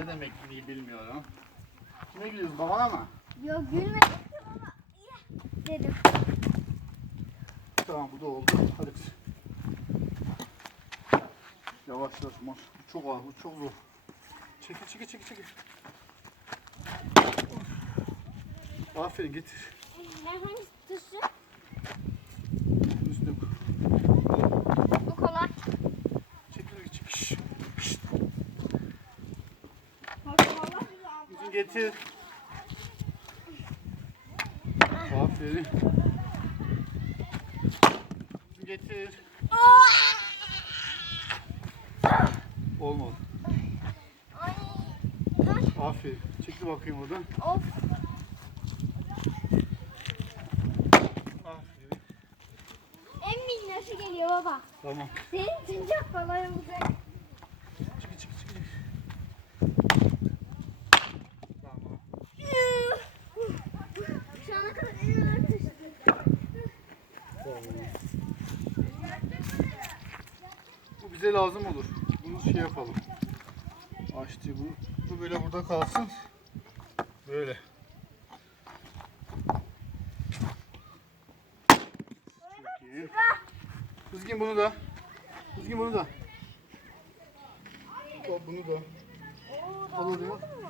Ne demek iyi bilmiyorum. Kime gidiyoruz babana mı? Yok gülmedim ama dedim. Tamam bu da oldu. Hadi kız. Yavaş yavaş maş. Bu çok ağır, bu çok zor. Çekil çekil çekil çekil. Aferin getir. Yüzün getir. Aferin. Getir. Olmadı. Aferin. Çekil bakayım oradan. Of. Aferin. En minnoşu geliyor baba. Tamam. Senin çok kolay olacak. Çekil çekil çekil. Tamam. Şu ana kadar en ağır taşıdı. Bu bize lazım olur. Bunu şey yapalım. Açtı bu. Bu böyle burada kalsın. Böyle. Kızgın bunu da. Kızgın bunu da. Bunu da. Al oraya.